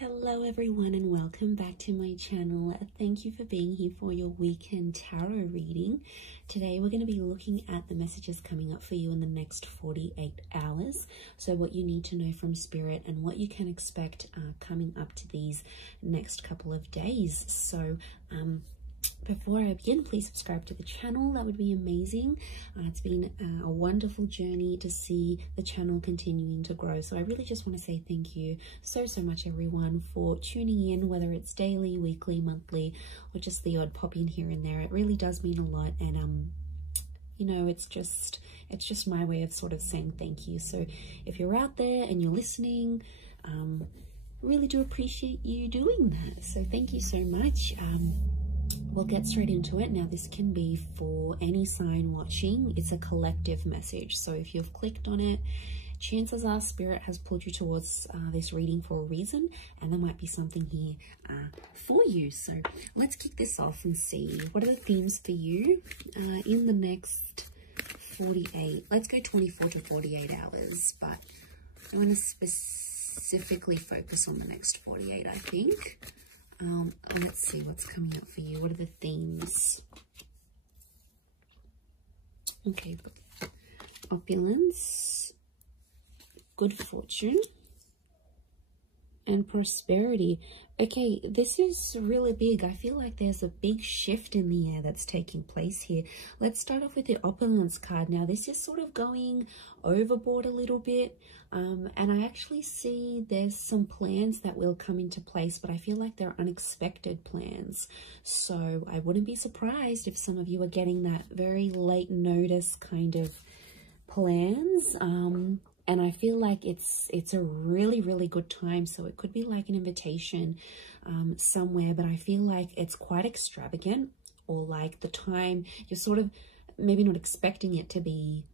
Hello everyone and welcome back to my channel. Thank you for being here for your weekend tarot reading. Today we're going to be looking at the messages coming up for you in the next 48 hours. So what you need to know from Spirit and what you can expect coming up to these next couple of days. So before I begin, please subscribe to the channel. That would be amazing. It's been a wonderful journey to see the channel continuing to grow. So I really just want to say thank you so much, everyone, for tuning in, whether it's daily, weekly, monthly, or just the odd pop in here and there. It really does mean a lot. And you know, it's just my way of sort of saying thank you. So if you're out there and you're listening, really do appreciate you doing that. So thank you so much. We'll get straight into it. Now, this can be for any sign watching. It's a collective message. So if you've clicked on it, chances are Spirit has pulled you towards this reading for a reason, and there might be something here for you. So let's kick this off and see what are the themes for you in the next 48. Let's go 24 to 48 hours, but I want to specifically focus on the next 48, I think. Let's see what's coming up for you. What are the themes? Okay, opulence, good fortune, and prosperity. Okay, this is really big. I feel like there's a big shift in the air that's taking place here. Let's start off with the opulence card. Now, this is sort of going overboard a little bit. And I actually see there's some plans that will come into place, but I feel like they're unexpected plans. So I wouldn't be surprised if some of you are getting that very late notice kind of plans. And I feel like it's a really good time. So it could be like an invitation somewhere, but I feel like it's quite extravagant, or like the time you're sort of maybe not expecting it to be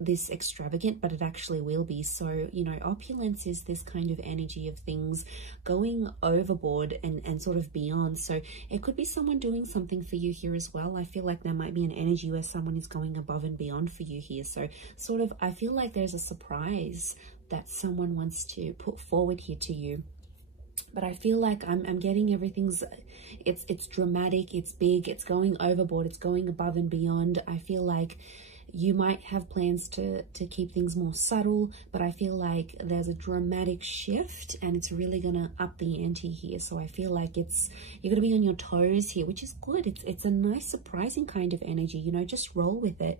this extravagant, but it actually will be. So, you know, opulence is this kind of energy of things going overboard and sort of beyond. So it could be someone doing something for you here as well. I feel like there might be an energy where someone is going above and beyond for you here. So sort of, I feel like there's a surprise that someone wants to put forward here to you. But I feel like I'm getting everything's, it's dramatic, it's big, it's going overboard, it's going above and beyond. I feel like you might have plans to keep things more subtle, but I feel like there's a dramatic shift and it's really gonna up the ante here. So I feel like you're gonna be on your toes here, which is good. It's a nice, surprising kind of energy, you know, just roll with it.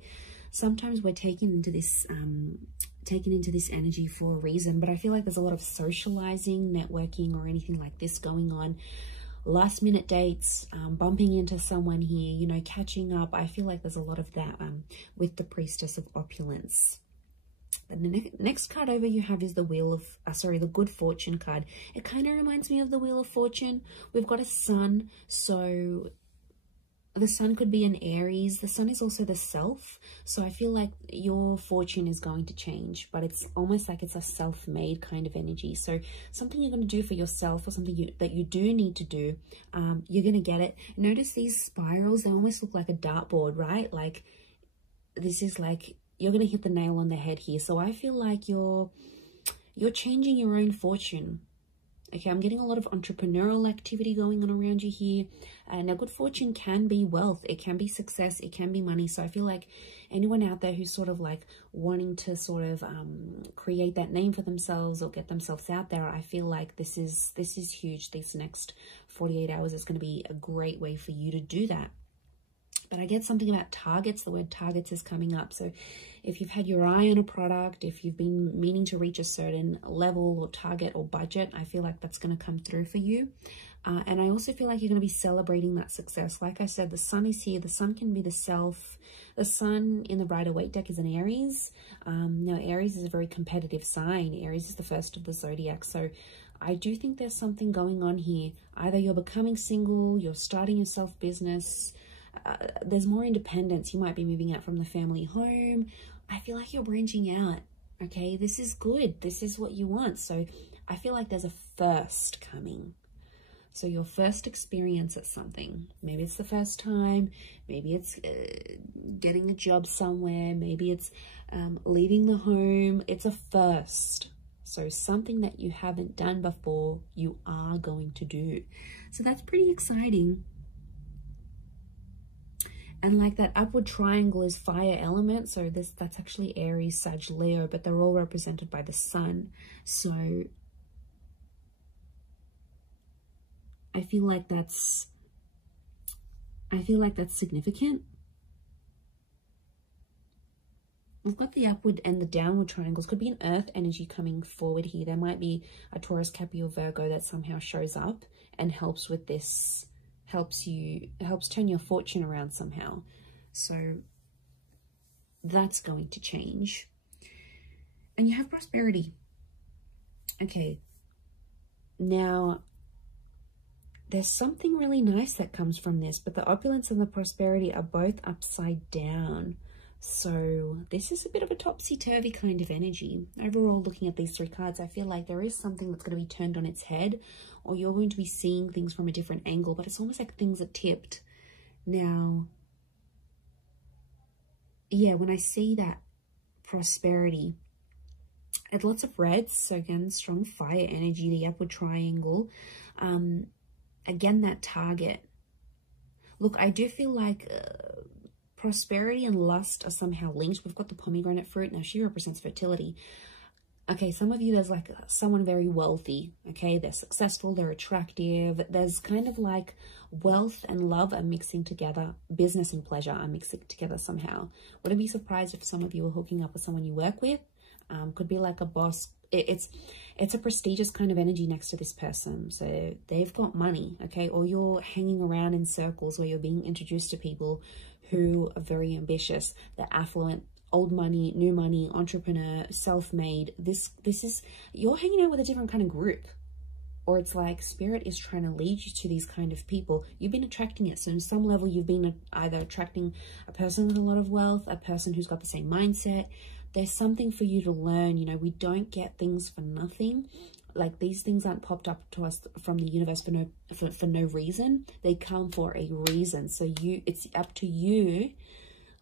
Sometimes we're taken into this energy for a reason, but I feel like there's a lot of socializing, networking, or anything like this going on. Last minute dates, bumping into someone here, you know, catching up. I feel like there's a lot of that with the Priestess of Opulence. And the next card over you have is the Wheel of, the Good Fortune card. It kind of reminds me of the Wheel of Fortune. We've got a sun, so the sun could be an Aries. The sun is also the self. So I feel like your fortune is going to change, but it's almost like it's a self-made kind of energy. So something you're going to do for yourself, or something that you do need to do, you're going to get it. Notice these spirals, they almost look like a dartboard, right? Like this is like, you're going to hit the nail on the head here. So I feel like you're changing your own fortune. Okay, I'm getting a lot of entrepreneurial activity going on around you here. Now, good fortune can be wealth. It can be success. It can be money. So I feel like anyone out there who's sort of like wanting to sort of create that name for themselves or get themselves out there, I feel like this is huge. These next 48 hours is going to be a great way for you to do that. But I get something about targets. The word targets is coming up. So if you've had your eye on a product, if you've been meaning to reach a certain level or target or budget, I feel like that's going to come through for you. And I also feel like you're going to be celebrating that success. Like I said, the sun is here. The sun can be the self. The sun in the Rider-Waite deck is an Aries. Now, Aries is a very competitive sign. Aries is the first of the zodiac. So I do think there's something going on here. Either you're becoming single, you're starting your self-business, there's more independence. You might be moving out from the family home. I feel like you're branching out. Okay, this is good. This is what you want. So I feel like there's a first coming. So your first experience at something. Maybe it's the first time. Maybe it's getting a job somewhere. Maybe it's leaving the home. It's a first. So something that you haven't done before, you are going to do. So that's pretty exciting. And like that upward triangle is fire element. So that's actually Aries, Sag, Leo, but they're all represented by the sun. So I feel like that's significant. We've got the upward and the downward triangles. Could be an earth energy coming forward here. There might be a Taurus, Capricorn, Virgo that somehow shows up and helps with this, helps turn your fortune around somehow. So that's going to change. And you have prosperity. Okay. Now, there's something really nice that comes from this, but the opulence and the prosperity are both upside down. So this is a bit of a topsy-turvy kind of energy. Overall, looking at these three cards, I feel like there is something that's going to be turned on its head, or you're going to be seeing things from a different angle, but it's almost like things are tipped. Now, yeah, when I see that prosperity, it's lots of reds. So again, strong fire energy, the upward triangle. Again, that target. Look, I do feel like prosperity and lust are somehow linked. We've got the pomegranate fruit. Now, she represents fertility. Okay, some of you, there's like someone very wealthy. Okay, they're successful, they're attractive. There's kind of like wealth and love are mixing together. Business and pleasure are mixing together somehow. Wouldn't be surprised if some of you are hooking up with someone you work with. Could be like a boss. It's a prestigious kind of energy next to this person. So they've got money, okay? Or you're hanging around in circles where you're being introduced to people who are very ambitious. They're affluent, old money, new money, entrepreneur, self-made. This is, you're hanging out with a different kind of group. Or it's like spirit is trying to lead you to these kind of people. You've been attracting it. So on some level, you've been either attracting a person with a lot of wealth, a person who's got the same mindset. There's something for you to learn. You know, we don't get things for nothing. Like, these things aren't popped up to us from the universe for no reason. They come for a reason. So it's up to you,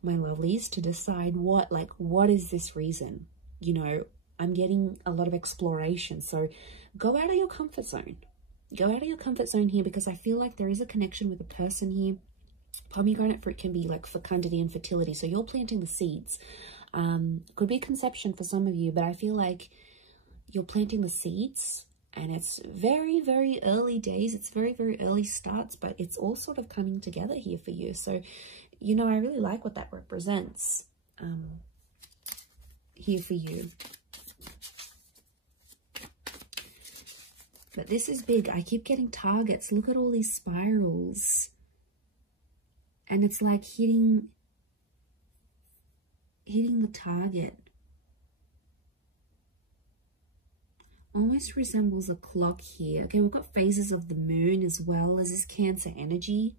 my lovelies, to decide what is this reason? You know, I'm getting a lot of exploration. So go out of your comfort zone. Go out of your comfort zone here, because I feel like there is a connection with a person here. Pomegranate fruit can be like fecundity and fertility. So you're planting the seeds. Could be conception for some of you, but I feel like you're planting the seeds, and it's very, very early days. It's very, very early starts, but it's all sort of coming together here for you. So, you know, I really like what that represents here for you. But this is big. I keep getting targets. Look at all these spirals. And it's like hitting the target. Almost resembles a clock here. Okay, we've got phases of the moon as well as this Cancer energy.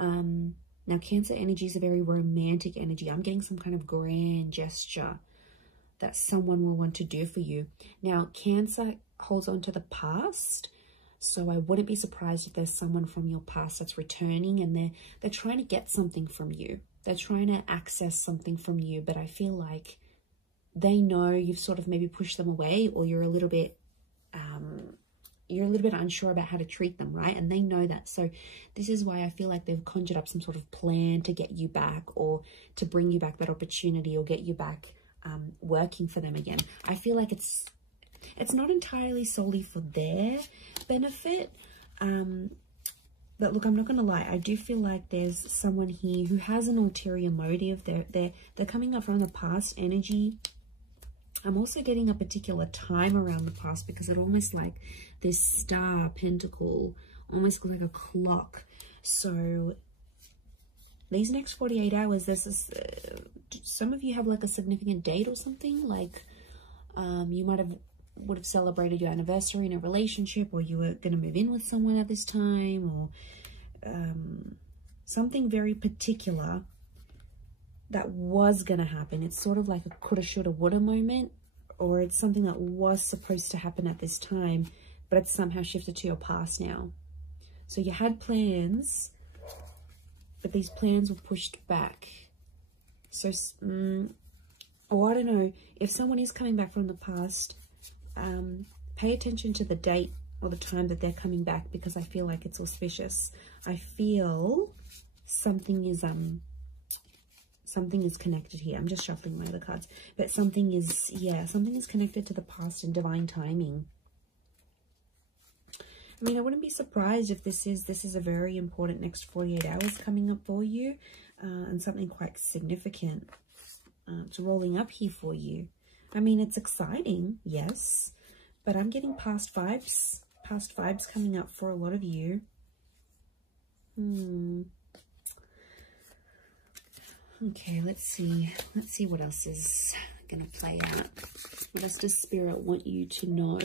Now, Cancer energy is a very romantic energy. I'm getting some kind of grand gesture that someone will want to do for you. Now, Cancer holds on to the past. So I wouldn't be surprised if there's someone from your past that's returning, and they're trying to get something from you. They're trying to access something from you, but I feel like they know you've sort of maybe pushed them away, or you're a little bit unsure about how to treat them, right? And they know that. So this is why I feel like they've conjured up some sort of plan to get you back, or to bring you back that opportunity, or get you back working for them again. I feel like it's not entirely solely for their benefit. But look, I'm not going to lie. I do feel like there's someone here who has an ulterior motive. They're coming up from the past energy. I'm also getting a particular time around the past, because it almost like this star pentacle, almost like a clock. So these next 48 hours, there's this, some of you have like a significant date or something. Like you would have celebrated your anniversary in a relationship, or you were going to move in with someone at this time, or something very particular that was going to happen. It's sort of like a coulda, shoulda, woulda moment, or it's something that was supposed to happen at this time, but it's somehow shifted to your past now. So you had plans, but these plans were pushed back. So, or I don't know, if someone is coming back from the past, pay attention to the date or the time that they're coming back, because I feel like it's auspicious. I feel something is connected here. I'm just shuffling my other cards, but something is, yeah, something is connected to the past and divine timing. I mean, I wouldn't be surprised if this is a very important next 48 hours coming up for you, and something quite significant it's rolling up here for you. I mean, it's exciting, yes, but I'm getting past vibes coming up for a lot of you. Okay, let's see what else is going to play out. What else does Spirit want you to know?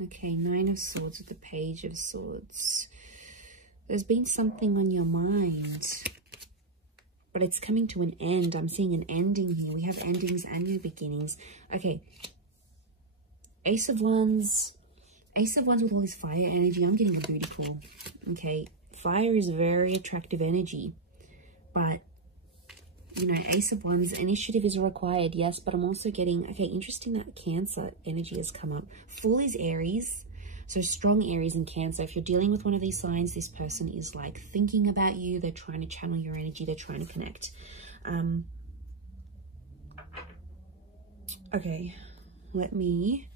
Okay, Nine of Swords with the Page of Swords. There's been something on your mind, but it's coming to an end. I'm seeing an ending here. We have endings and new beginnings. Okay, Ace of Wands with all this fire energy. I'm getting a booty call. Okay, fire is very attractive energy, but you know, Ace of Wands, initiative is required, yes, but I'm also getting, okay, interesting that Cancer energy has come up. Fool is Aries, so strong Aries and Cancer. If you're dealing with one of these signs, this person is like thinking about you. They're trying to channel your energy. They're trying to connect. Okay, let me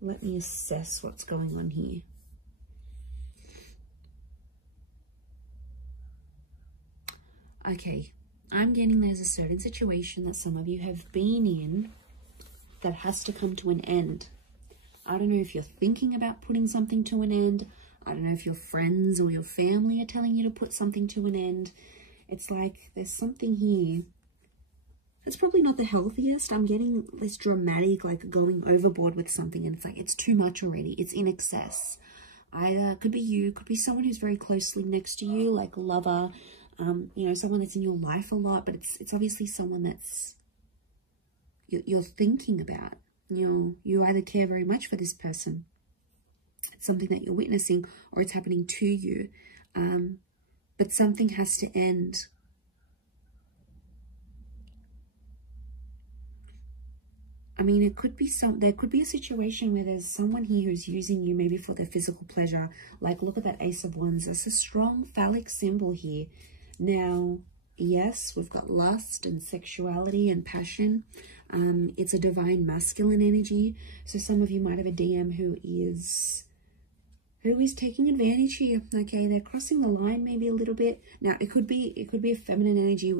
assess what's going on here. Okay. I'm getting there's a certain situation that some of you have been in that has to come to an end. I don't know if you're thinking about putting something to an end. I don't know if your friends or your family are telling you to put something to an end. It's like there's something here. It's probably not the healthiest. I'm getting this dramatic, like going overboard with something, and it's like it's too much already. It's in excess. Either could be you, could be someone who's very closely next to you, like a lover, you know, someone that's in your life a lot, but it's obviously someone that's you're thinking about. You either care very much for this person, it's something that you're witnessing, or it's happening to you, but something has to end. I mean, it could be there could be a situation where there's someone here who's using you maybe for their physical pleasure. Like, look at that Ace of Wands. That's a strong phallic symbol here. Now, yes, we've got lust and sexuality and passion. It's a divine masculine energy. So some of you might have a DM who is taking advantage here. Okay, they're crossing the line maybe a little bit. Now, it could be a feminine energy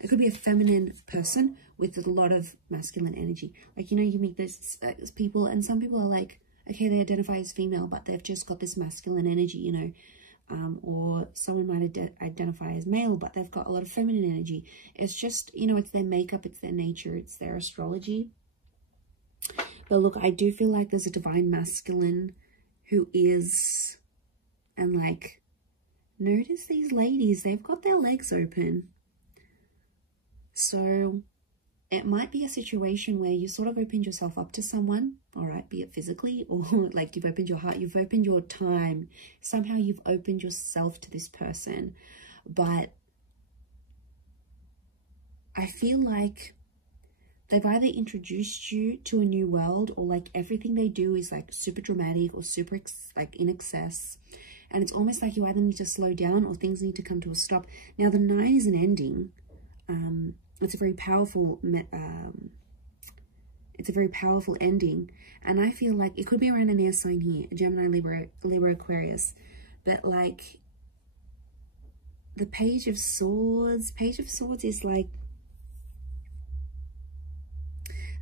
it could be a feminine person with a lot of masculine energy. Like, you know, you meet those people, and some people are like, okay, they identify as female, but they've just got this masculine energy, you know. Or someone might identify as male, but they've got a lot of feminine energy. It's just, you know, it's their makeup, it's their nature, it's their astrology. But look, I do feel like there's a divine masculine who is, and like, notice these ladies, they've got their legs open. So it might be a situation where you sort of opened yourself up to someone, all right, be it physically or like you've opened your heart, you've opened your time. Somehow you've opened yourself to this person. But I feel like they've either introduced you to a new world, or like everything they do is like super dramatic or super like in excess. And it's almost like you either need to slow down or things need to come to a stop. Now, the 9 is an ending. It's a very powerful ending, and I feel like it could be around an air sign here, Gemini, Libra, Aquarius, but like the Page of Swords is like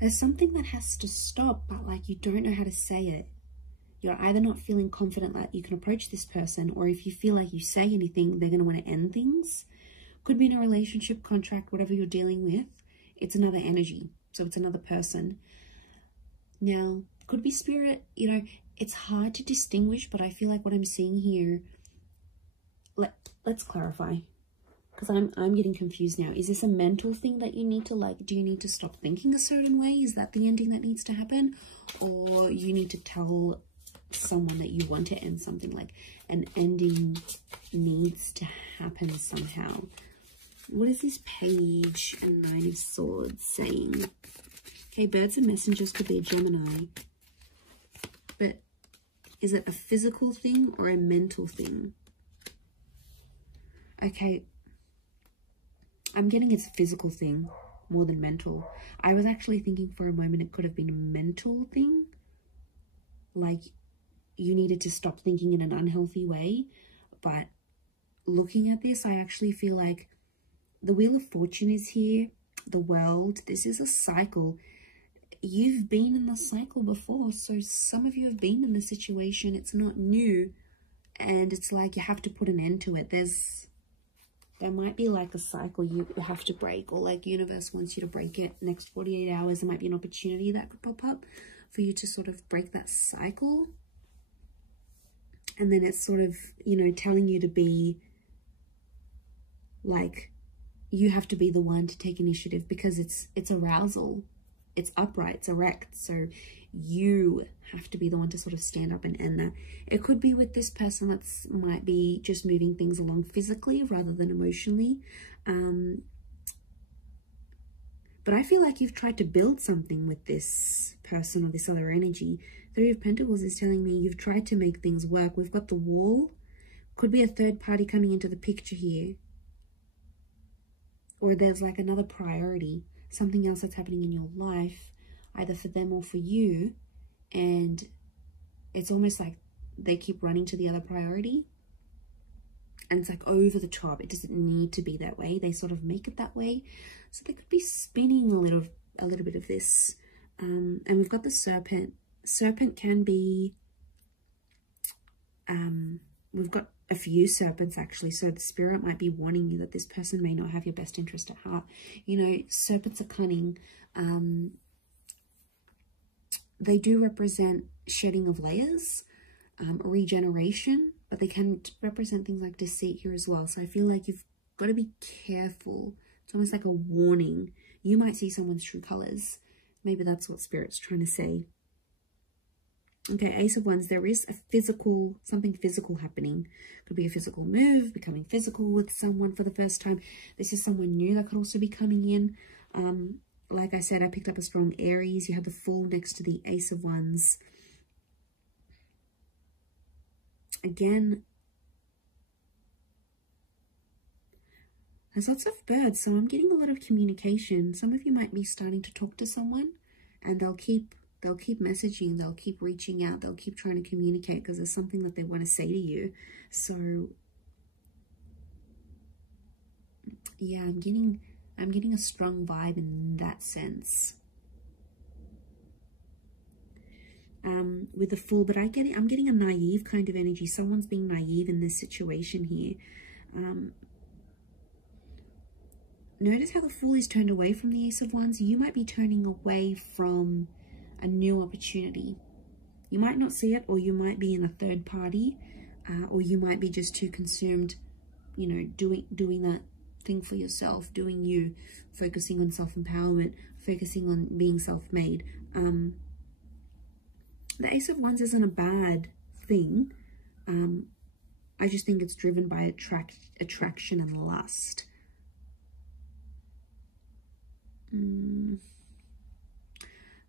there's something that has to stop, but like you don't know how to say it. You're either not feeling confident that you can approach this person, or if you feel like you say anything, they're going to want to end things. Could be in a relationship, contract, whatever you're dealing with. It's another energy. So it's another person. Now, could be spirit. You know, it's hard to distinguish, but I feel like what I'm seeing here, let's clarify, because I'm getting confused now. Is this a mental thing that you need to, like, do you need to stop thinking a certain way? Is that the ending that needs to happen? Or you need to tell someone that you want to end something, like an ending needs to happen somehow? What is this Page and Nine of Swords saying? Okay, birds and messengers could be a Gemini. But is it a physical thing or a mental thing? Okay, I'm getting it's a physical thing more than mental. I was actually thinking for a moment it could have been a mental thing. Like, you needed to stop thinking in an unhealthy way. But looking at this, I actually feel like the Wheel of Fortune is here. The World. This is a cycle. You've been in the cycle before. So some of you have been in the situation. It's not new. And it's like you have to put an end to it. There might be like a cycle you have to break, or like universe wants you to break it. Next 48 hours, there might be an opportunity that could pop up for you to sort of break that cycle. And then it's sort of, you know, telling you to be like, you have to be the one to take initiative, because it's arousal. It's upright, it's erect. So you have to be the one to sort of stand up and end that. It could be with this person that's might be just moving things along physically rather than emotionally. But I feel like you've tried to build something with this person or this other energy. Three of Pentacles is telling me you've tried to make things work. We've got the Wall. Could be a third party coming into the picture here. Or there's like another priority. Something else that's happening in your life, either for them or for you. And it's almost like they keep running to the other priority. And it's like over the top. It doesn't need to be that way. They sort of make it that way. So they could be spinning a little bit of this. And we've got the Serpent. Serpent can be, we've got a few serpents actually, so the spirit might be warning you that this person may not have your best interest at heart. You know, serpents are cunning. They do represent shedding of layers, regeneration, but they can represent things like deceit here as well. So I feel like you've got to be careful. It's almost like a warning. You might see someone's true colors. Maybe that's what spirit's trying to say. Okay, Ace of Wands, there is a physical, something physical happening. Could be a physical move, becoming physical with someone for the first time. This is someone new that could also be coming in. Like I said, I picked up a strong Aries. You have the Fool next to the Ace of Wands. Again, there's lots of birds, so I'm getting a lot of communication. Some of you might be starting to talk to someone, and they'll keep messaging, they'll keep reaching out, they'll keep trying to communicate because there's something that they want to say to you. So yeah, I'm getting a strong vibe in that sense. With the Fool, but I'm getting a naive kind of energy. Someone's being naive in this situation here. Notice how the Fool is turned away from the Ace of Wands. You might be turning away from a new opportunity. You might not see it, or you might be in a third party, or you might be just too consumed, you know, doing that thing for yourself, doing you, focusing on self-empowerment, focusing on being self-made. The Ace of Wands isn't a bad thing. I just think it's driven by attraction and lust.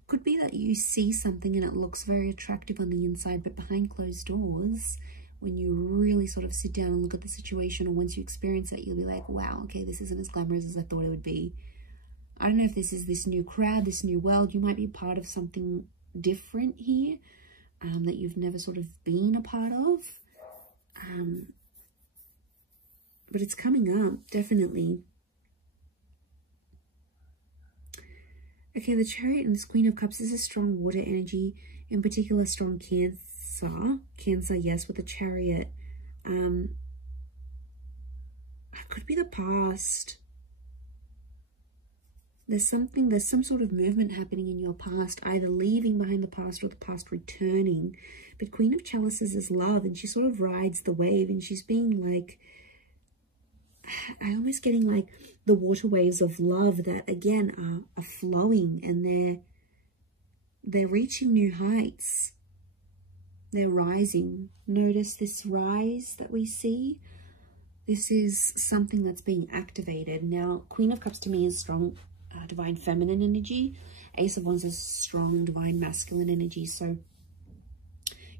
Could be that you see something and it looks very attractive on the inside, but behind closed doors, when you really sort of sit down and look at the situation, or once you experience it, you'll be like, wow, okay, this isn't as glamorous as I thought it would be. I don't know if this is this new crowd, this new world. You might be part of something different here that you've never sort of been a part of. But it's coming up, definitely. Okay, the Chariot and the Queen of Cups is a strong water energy, in particular strong Cancer. Cancer, yes, with the Chariot. It could be the past. There's some sort of movement happening in your past, either leaving behind the past or the past returning. But Queen of Chalices is love, and she sort of rides the wave, and she's being like, I'm almost getting like the water waves of love that again are flowing, and they're reaching new heights. They're rising. Notice this rise that we see. This is something that's being activated. Now, Queen of Cups to me is strong divine feminine energy. Ace of Wands is strong divine masculine energy. So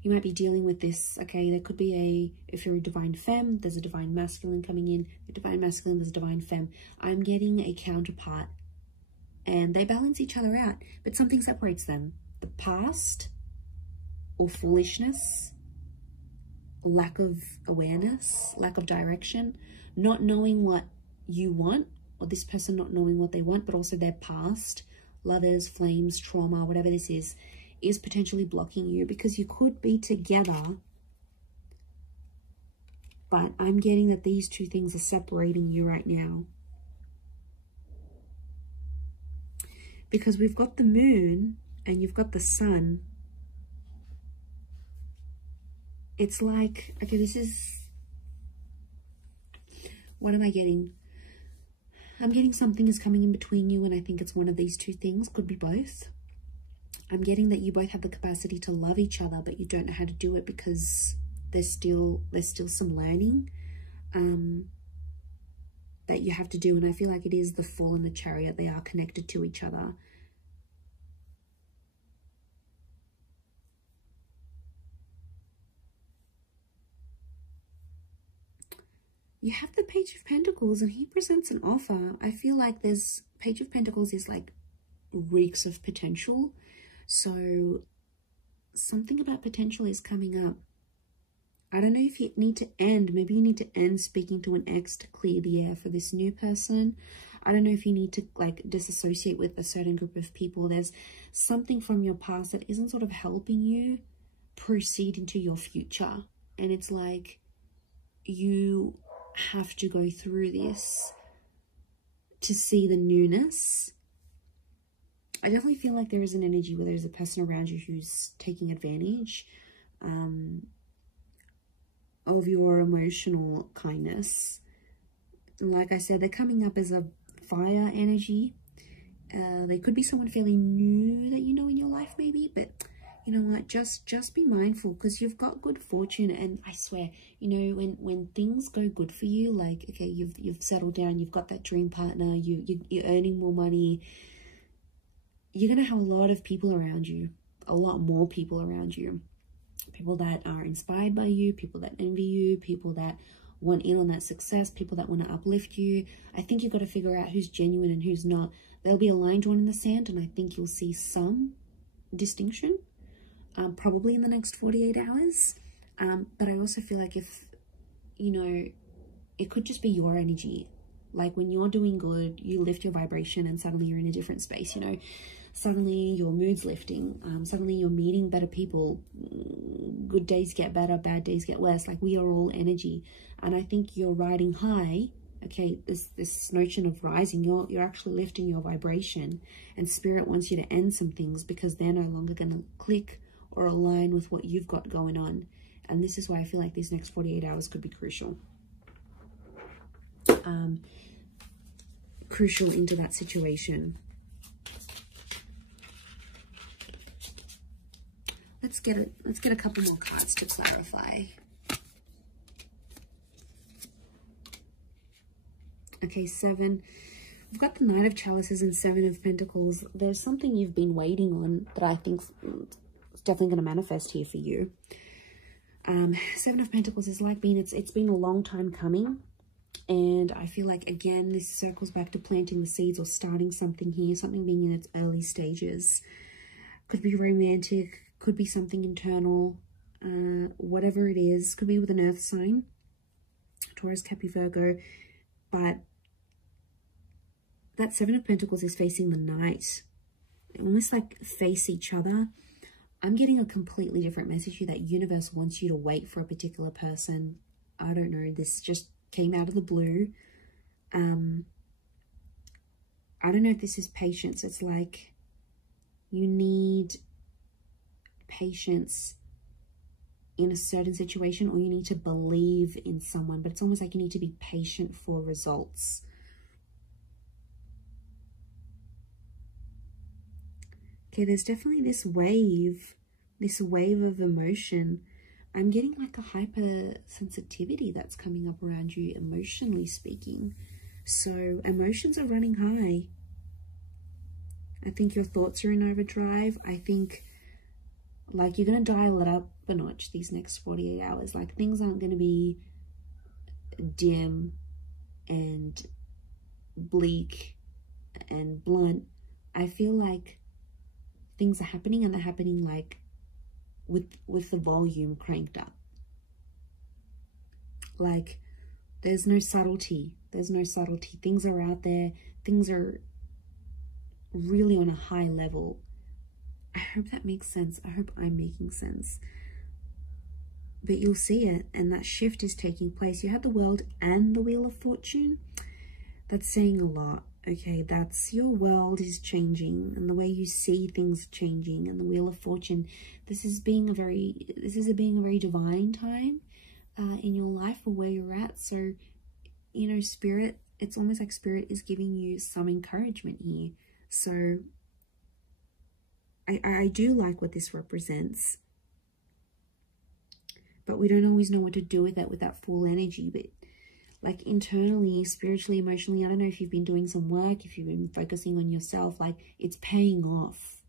you might be dealing with this. Okay, there could be if you're a divine femme, there's a divine masculine coming in. A divine masculine, there's a divine femme. I'm getting a counterpart, and they balance each other out, but something separates them. The past or foolishness, lack of awareness, lack of direction, not knowing what you want, or this person not knowing what they want, but also their past, lovers, flames, trauma, whatever this is potentially blocking you, because you could be together, but I'm getting that these two things are separating you right now. Because we've got the moon and you've got the sun. It's like, okay, this is, what am I getting? I'm getting something is coming in between you, and I think it's one of these two things, could be both. I'm getting that you both have the capacity to love each other, but you don't know how to do it because there's still some learning that you have to do. And I feel like it is the Fool and the Chariot. They are connected to each other. You have the Page of Pentacles, and he presents an offer. I feel like there's Page of Pentacles is like reeks of potential. So something about potential is coming up. I don't know if you need to end. Maybe you need to end speaking to an ex to clear the air for this new person. I don't know if you need to like disassociate with a certain group of people. There's something from your past that isn't sort of helping you proceed into your future. And it's like you have to go through this to see the newness. I definitely feel like there is an energy where there's a person around you who's taking advantage of your emotional kindness. And like I said, they're coming up as a fire energy. They could be someone fairly new that you know in your life maybe, but you know what, just be mindful, because you've got good fortune. And I swear, you know, when things go good for you, like, okay, you've settled down, you've got that dream partner, you're earning more money, you're going to have a lot of people around you, a lot more people around you. People that are inspired by you, people that envy you, people that want in on that success, people that want to uplift you. I think you've got to figure out who's genuine and who's not. There'll be a line drawn in the sand, and I think you'll see some distinction, probably in the next 48 hours. But I also feel like if, you know, it could just be your energy. Like when you're doing good, you lift your vibration and suddenly you're in a different space, you know. Suddenly your mood's lifting. Suddenly you're meeting better people. Good days get better, bad days get worse. Like we are all energy. And I think you're riding high. Okay, this notion of rising, you're actually lifting your vibration. And Spirit wants you to end some things because they're no longer going to click or align with what you've got going on. And this is why I feel like these next 48 hours could be crucial. Crucial into that situation. Let's get a couple more cards to clarify. Okay, 7. We've got the Knight of Chalices and 7 of Pentacles. There's something you've been waiting on that I think is definitely going to manifest here for you. 7 of Pentacles is like it's been a long time coming. And I feel like, again, this circles back to planting the seeds or starting something here, something being in its early stages. Could be romantic, could be something internal, whatever it is. Could be with an earth sign, Taurus, Capricorn, Virgo. But that 7 of Pentacles is facing the Knight. Almost like face each other. I'm getting a completely different message here, that universe wants you to wait for a particular person. I don't know, this just came out of the blue. I don't know if this is patience. It's like you need patience in a certain situation, or you need to believe in someone, but it's almost like you need to be patient for results. Okay, there's definitely this wave of emotion. I'm getting like a hypersensitivity that's coming up around you, emotionally speaking. So emotions are running high. I think your thoughts are in overdrive. I think like you're going to dial it up a notch these next 48 hours. Like things aren't going to be dim and bleak and blunt. I feel like things are happening, and they're happening like with the volume cranked up. Like there's no subtlety. There's no subtlety. Things are out there. Things are really on a high level. I hope that makes sense. I hope I'm making sense. But you'll see it, and that shift is taking place. You have the World and the Wheel of Fortune. That's saying a lot. Okay, that's your world is changing, and the way you see things changing. And the Wheel of Fortune, this is being a very divine time in your life, or where you're at. So, you know, Spirit, it's almost like Spirit is giving you some encouragement here. So I do like what this represents, but we don't always know what to do with it, with that full energy. But like internally, spiritually, emotionally, I don't know if you've been doing some work, if you've been focusing on yourself, like it's paying off.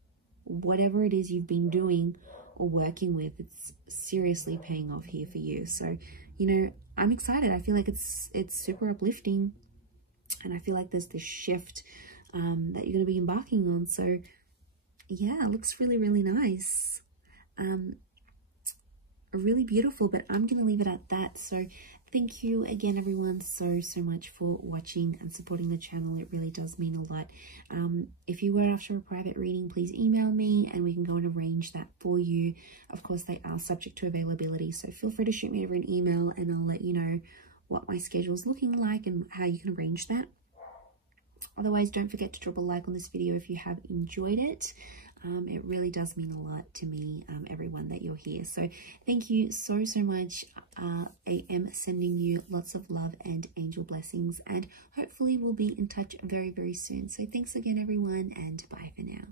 Whatever it is you've been doing or working with, it's seriously paying off here for you. So, you know, I'm excited. I feel like it's super uplifting, and I feel like there's this shift that you're going to be embarking on. So yeah, it looks really, really nice. Really beautiful, but I'm going to leave it at that. So thank you again, everyone, so much for watching and supporting the channel. It really does mean a lot. If you were after a private reading, please email me and we can go and arrange that for you. Of course, they are subject to availability, so feel free to shoot me over an email and I'll let you know what my schedule is looking like and how you can arrange that. Otherwise, don't forget to drop a like on this video if you have enjoyed it. It really does mean a lot to me, everyone, that you're here. So thank you so much. I am sending you lots of love and angel blessings, and hopefully we'll be in touch very, very soon. So thanks again, everyone, and bye for now.